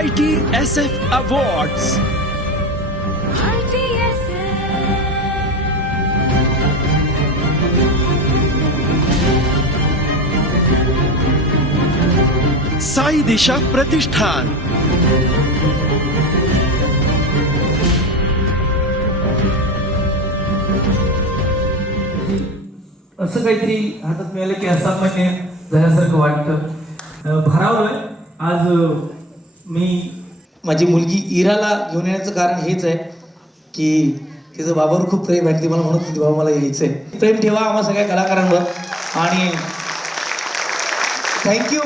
ITSF Awards. Sai दिशा प्रतिष्ठान. असं काहीतरी हातात मिळालं की असामान्य झाल्यासारखं वाटतं. भारावलोय आज मी. माझी मुलगी इराला घेऊन येण्याचं कारण हेच आहे की तिचं बाबावर खूप प्रेम आहे. ती मला म्हणत होती बाबा मला यायचंय. प्रेम ठेवा आम्हा सगळ्या कलाकारांवर आणि थँक्यू.